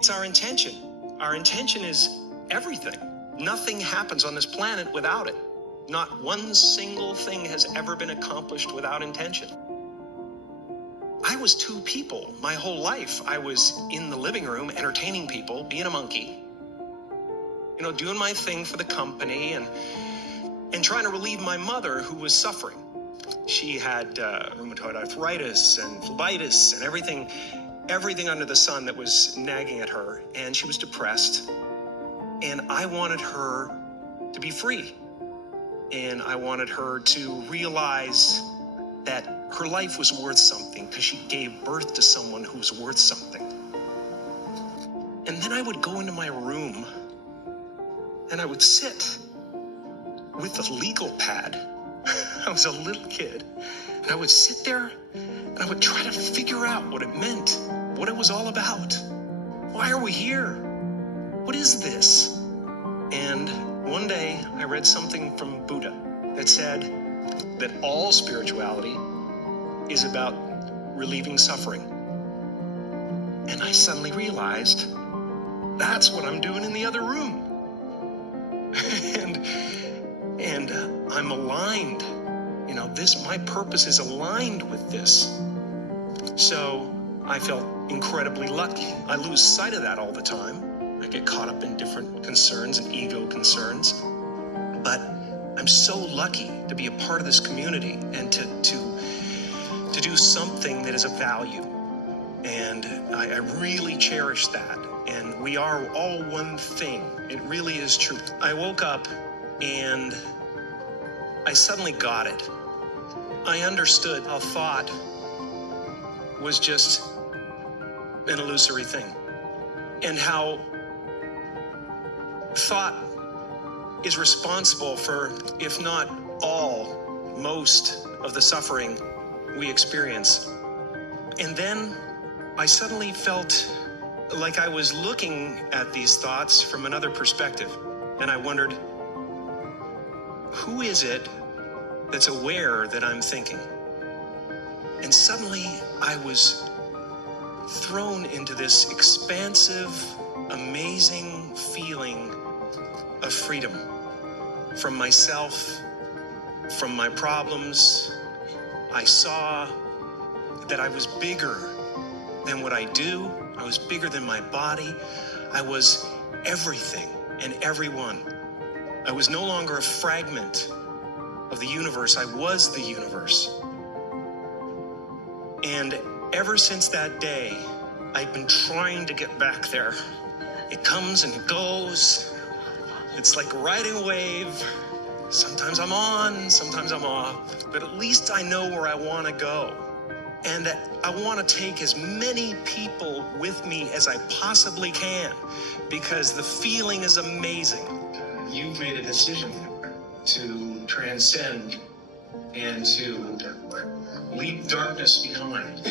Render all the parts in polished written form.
It's our intention. Our intention is everything. Nothing happens on this planet without it. Not one single thing has ever been accomplished without intention. I was two people my whole life. I was in the living room entertaining people, being a monkey, doing my thing for the company and trying to relieve my mother who was suffering. She had rheumatoid arthritis and phlebitis and everything under the sun that was nagging at her, and she was depressed. And I wanted her to be free. And I wanted her to realize that her life was worth something because she gave birth to someone who was worth something. And then I would go into my room and I would sit with a legal pad. I was a little kid. And I would sit there and I would try to figure out what it meant, what it was all about. Why are we here? What is this? And one day I read something from Buddha that said that all spirituality is about relieving suffering. And I suddenly realized that's what I'm doing in the other room. and I'm aligned. My purpose is aligned with this. So I felt incredibly lucky. I lose sight of that all the time. I get caught up in different concerns and ego concerns. But I'm so lucky to be a part of this community and to do something that is of value. And I really cherish that. And we are all one thing. It really is true. I woke up and I suddenly got it. I understood how thought was just an illusory thing. And how thought is responsible for, if not all, most of the suffering we experience. And then I suddenly felt like I was looking at these thoughts from another perspective. And I wondered, who is it that's aware that I'm thinking? And suddenly I was thrown into this expansive, amazing feeling of freedom from myself, from my problems. I saw that I was bigger than what I do. I was bigger than my body. I was everything and everyone. I was no longer a fragment of the universe. I was the universe. And ever since that day, I've been trying to get back there. It comes and it goes. It's like riding a wave. Sometimes I'm on, sometimes I'm off. But at least I know where I want to go. And I want to take as many people with me as I possibly can, because the feeling is amazing. You've made a decision to transcend and to leave darkness behind.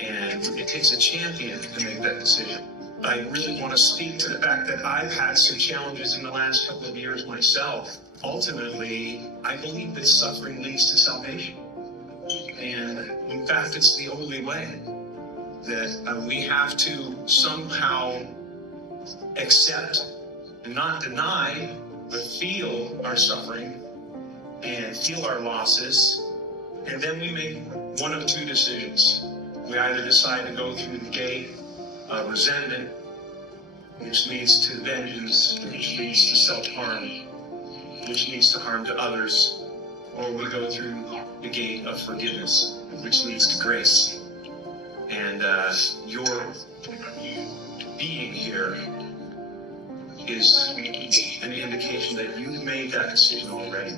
And it takes a champion to make that decision. I really want to speak to the fact that I've had some challenges in the last couple of years myself. Ultimately, I believe that suffering leads to salvation. And in fact, it's the only way. That we have to somehow accept and not deny, but feel our suffering and feel our losses. And then we make one of two decisions. We either decide to go through the gate of resentment, which leads to vengeance, which leads to self-harm, which leads to harm to others, or we go through the gate of forgiveness, which leads to grace. And your being here is an indication that you've made that decision already.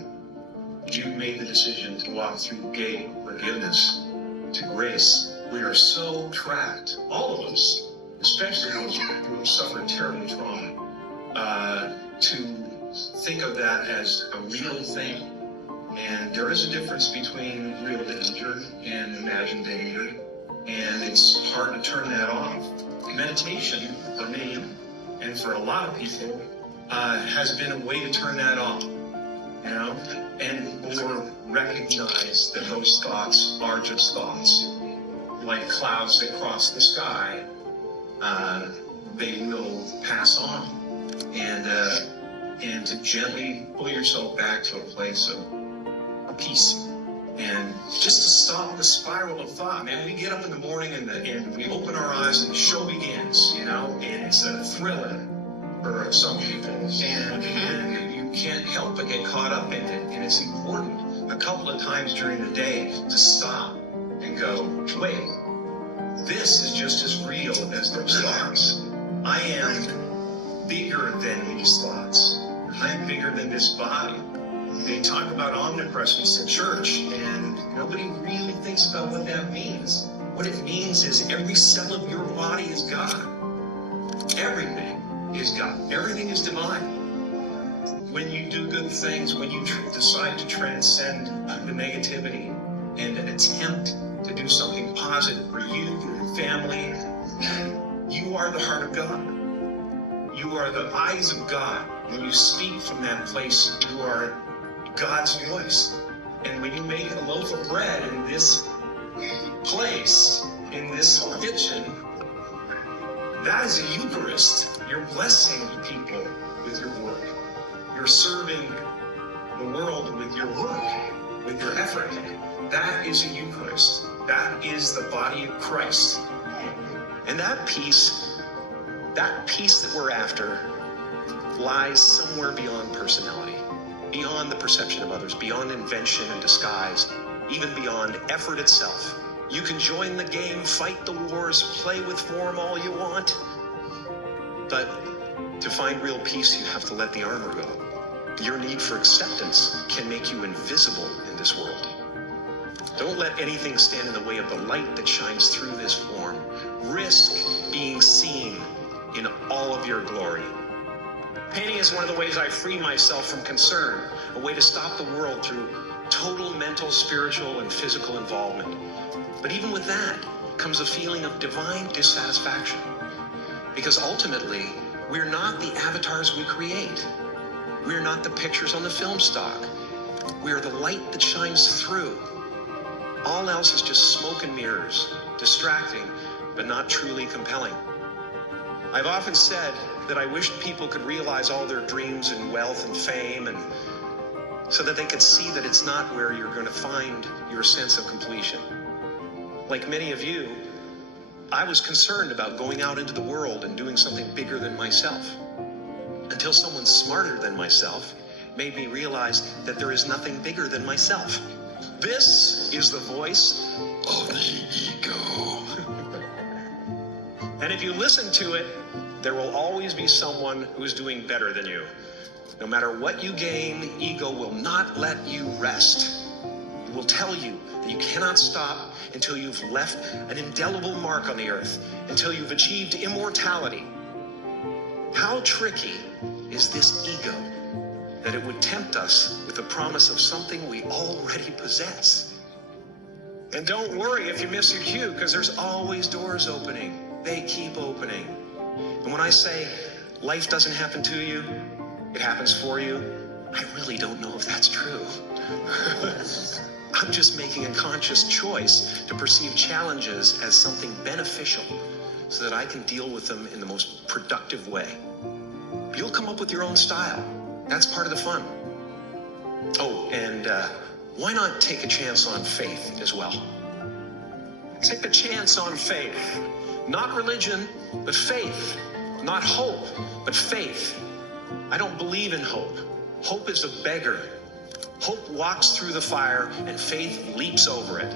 You've made the decision to walk through the gate of forgiveness to grace. We are so trapped, all of us, especially those who have suffered terrible trauma, to think of that as a real thing. And there is a difference between real danger and imagined danger, and it's hard to turn that off. Meditation, for me, and for a lot of people, has been a way to turn that off, or recognize that those thoughts are just thoughts, like clouds that cross the sky. they will pass on. And to gently pull yourself back to a place of peace. And just to stop the spiral of thought. Man, we get up in the morning and we open our eyes and the show begins, you know, and it's a thriller for some people. And you can't help but get caught up in it. And it's important a couple of times during the day to stop and go, wait, this is just as real as those thoughts. I am bigger than these thoughts. I'm bigger than this body. They talk about omnipresence in church, and nobody really thinks about what that means. What it means is every cell of your body is God. Everything is God. Everything is divine. When you do good things, when you decide to transcend the negativity and attempt to do something positive for you, for your family, you are the heart of God. You are the eyes of God. When you speak from that place, you are God's voice. And when you make a loaf of bread in this place, in this kitchen, that is a Eucharist. You're blessing people with your work. You're serving the world with your work, with your effort. That is a Eucharist. That is the body of Christ. And that peace that we're after lies somewhere beyond personality, beyond the perception of others, beyond invention and disguise, even beyond effort itself. You can join the game, fight the wars, play with form all you want, but to find real peace, you have to let the armor go. Your need for acceptance can make you invisible in this world. Don't let anything stand in the way of the light that shines through this form. Risk being seen in all of your glory. Painting is one of the ways I free myself from concern, a way to stop the world through total mental, spiritual, and physical involvement. But even with that comes a feeling of divine dissatisfaction. Because ultimately, we're not the avatars we create. We're not the pictures on the film stock. We're the light that shines through. All else is just smoke and mirrors, distracting, but not truly compelling. I've often said that I wished people could realize all their dreams and wealth and fame, and so that they could see that it's not where you're going to find your sense of completion. Like many of you, I was concerned about going out into the world and doing something bigger than myself, until someone smarter than myself made me realize that there is nothing bigger than myself. This is the voice of the ego. And if you listen to it, there will always be someone who's doing better than you. No matter what you gain, ego will not let you rest. It will tell you that you cannot stop until you've left an indelible mark on the earth, until you've achieved immortality. How tricky is this ego that it would tempt us with the promise of something we already possess? And don't worry if you miss your cue, because there's always doors opening. They keep opening. And when I say life doesn't happen to you, it happens for you, I really don't know if that's true. I'm just making a conscious choice to perceive challenges as something beneficial so that I can deal with them in the most productive way. You'll come up with your own style. That's part of the fun. Oh, and why not take a chance on faith as well? Take a chance on faith. Not religion, but faith. Not hope, but faith. I don't believe in hope. Hope is a beggar. Hope walks through the fire, and faith leaps over it.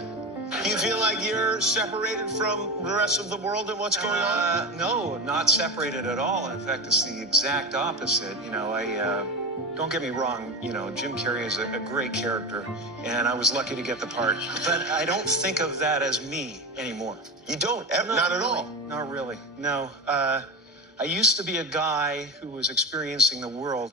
Do you feel like you're separated from the rest of the world and what's going on? No, not separated at all. In fact, it's the exact opposite. You know, don't get me wrong, you know, Jim Carrey is a great character, and I was lucky to get the part. But I don't think of that as me anymore. You don't? No, not at really. all? Not really, no. I used to be a guy who was experiencing the world